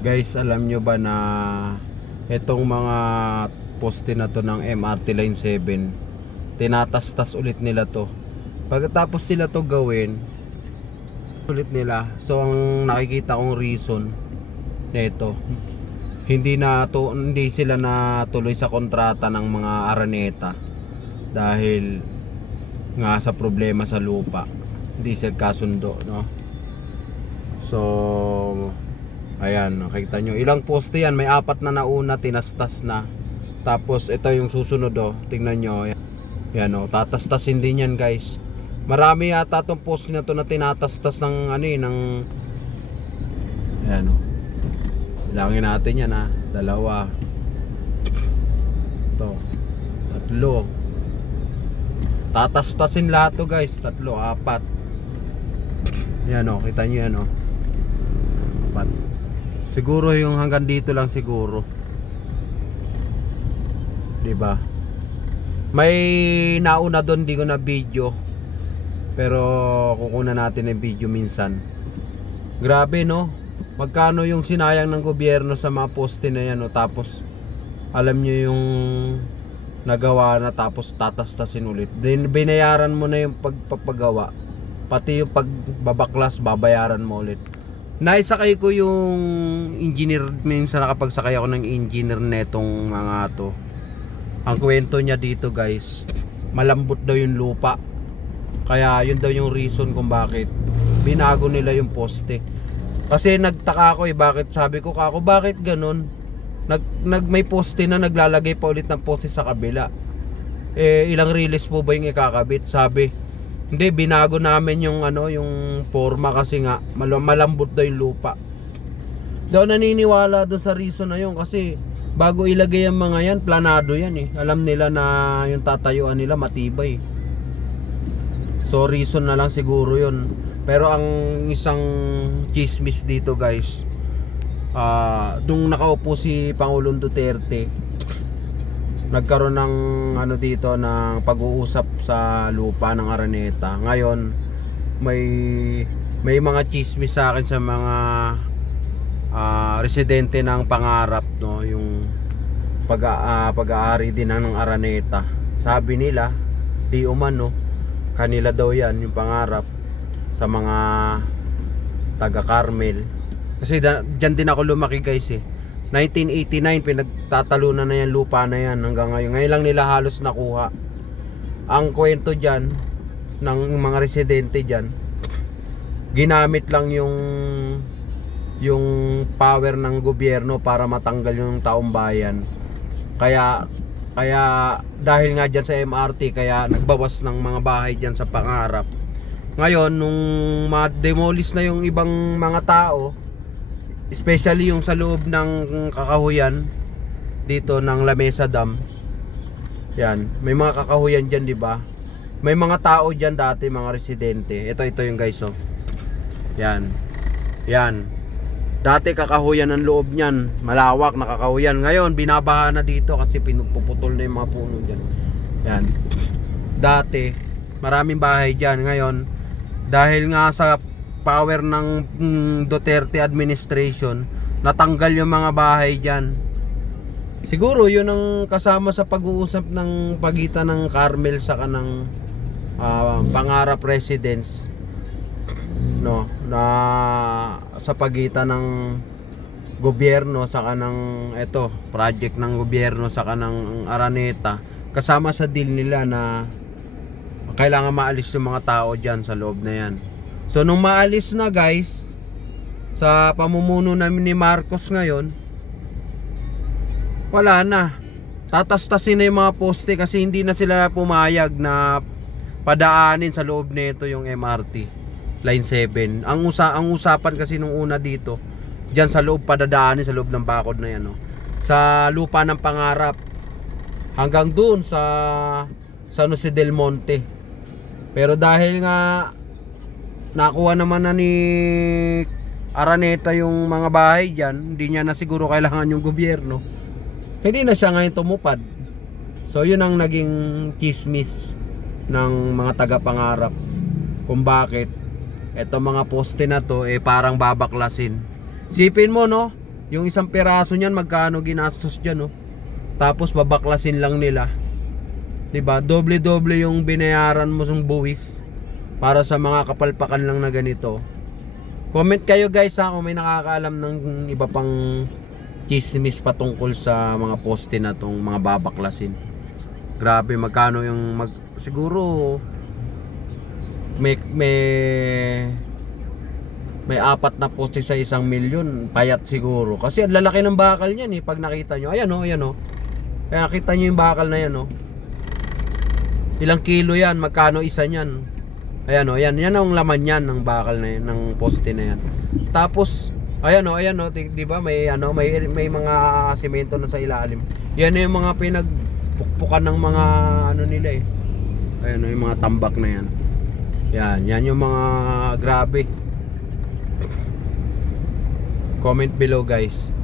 Guys, alam nyo ba na itong mga poste na to ng MRT Line 7, tinatastas ulit nila to. Pagkatapos nila to gawin, ulit nila. So ang nakikita kong reason nito, hindi na to hindi sila natuloy sa kontrata ng mga araneta dahil nga sa problema sa lupa. Hindi sila kasundo, no? So, ayan, nakita nyo. Ilang poste yan, may apat na nauna, tinastas na. Tapos, ito yung susunod, oh. Tingnan nyo. Yan, yan oh. Tatastasin din yan, guys. Marami yata tong poste na to na tinatastas ng, ano eh, ng... Ayan, oh. Bilangin natin yan, ha. Dalawa. Ito. Tatlo. Tatastasin lahat to, guys. Tatlo, apat. Yan, oh. Kita nyo yan, oh. Apat. Siguro yung hanggang dito lang siguro. 'Di ba? May nauna doon di ko na video. Pero kukunan natin yung video minsan. Grabe no. Magkano yung sinayang ng gobyerno sa mga poste na yan no? Tapos alam nyo yung nagawa na tapos tatastasin ulit. Bin- Binayaran mo na yung pagpapagawa. Pati yung pagbabaklas babayaran mo ulit. Naisakay ko yung engineer minsan nakapagsakay ako ng engineer netong mga to. Ang kwento niya dito guys, malambot daw yung lupa. Kaya yun daw yung reason kung bakit binago nila yung poste. Kasi nagtaka ako eh, bakit sabi ko kako, bakit ganun? Nag, nag may poste na naglalagay pa ulit ng poste sa kabila. Eh ilang release po ba yung ikakabit? Sabi, hindi binago namin yung ano, yung forma kasi nga mal- malambot daw yung lupa. Daw naniniwala doon sa reason na yun kasi bago ilagay ang mga yan, planado yan eh. Alam nila na yung tatayuan nila matibay. So reason na lang siguro yun. Pero ang isang chismis dito guys, ah nung nakaupo si Pangulong Duterte, nagkaroon ng ano dito ng pag-uusap sa lupa ng Araneta. Ngayon, may may mga chismis sa akin sa mga ah, residente ng pangarap no, yung pag ah, pag-aari din ng Araneta. Sabi nila, di umano, kanila daw yan yung pangarap sa mga taga Carmel. Kasi da, dyan din ako lumaki guys eh. 1989 pinagtatalunan na yan lupa na yan hanggang ngayon. Ngayon lang nila halos nakuha. Ang kwento dyan ng mga residente dyan, ginamit lang yung yung power ng gobyerno para matanggal yung taong bayan. Kaya kaya dahil nga dyan sa MRT kaya nagbawas ng mga bahay dyan sa pangarap. Ngayon nung ma-demolish na yung ibang mga tao, especially yung sa loob ng kakahuyan dito ng Lamesa Dam. Yan, may mga kakahuyan diyan, 'di ba? May mga tao diyan dati, mga residente. Ito ito yung guys, oh. Yan. Yan. Dati kakahuyan ang loob niyan, malawak na kakahuyan. Ngayon binabaha na dito kasi pinupuputol na yung mga puno diyan. Yan. Dati maraming bahay diyan ngayon dahil nga sa power ng mm, Duterte administration natanggal yung mga bahay diyan. Siguro yun ang kasama sa pag-uusap ng pagitan ng Carmel sa kanang ah, Pangarap Residence no na sa pagitan ng gobyerno sa kanang eto project ng gobyerno sa kanang Araneta kasama sa deal nila na kailangan maalis yung mga tao diyan sa loob na yan so nung maalis na guys sa pamumuno namin ni Marcos ngayon wala na. Tatastasin na yung mga poste kasi hindi na sila pumayag na padaanin sa loob nito yung MRT line 7 ang usa ang usapan kasi nung una dito diyan sa loob padadaanin sa loob ng bakod na yan no? Sa lupa ng pangarap hanggang doon sa San Jose del Monte. Pero dahil nga nakuha naman na ni Araneta yung mga bahay diyan hindi niya na siguro kailangan yung gobyerno hindi na siya ngayon tumupad so yun ang naging kismis ng mga taga-pangarap kung bakit eto mga poste na to eh parang babaklasin sipin mo no Yung isang piraso niyan magkano ginastos diyan no? Tapos babaklasin lang nila. 'Di ba? Doble-doble yung binayaran mo sa buwis para sa mga kapalpakan lang na ganito. Comment kayo guys ha kung may nakakaalam ng iba pang chismis patungkol sa mga poste na tong mga babaklasin. Grabe magkano yung mag siguro may may may apat na poste sa isang milyon payat siguro. Kasi ang lalaki ng bakal niyan eh pag nakita nyo. Ayan oh ayan oh. Kaya nakita nyo yung bakal na yan oh. Ilang kilo yan magkano isa niyan ayan oh ayan yan ang laman yan ng bakal na yan ng poste na yan. Tapos ayan oh ayan oh di, di ba? May ano may may mga semento na sa ilalim. Yan yung mga pinagpukpukan ng mga ano nila eh. Ayan oh yung mga tambak na yan. Yan yan yung mga grabe. Comment below guys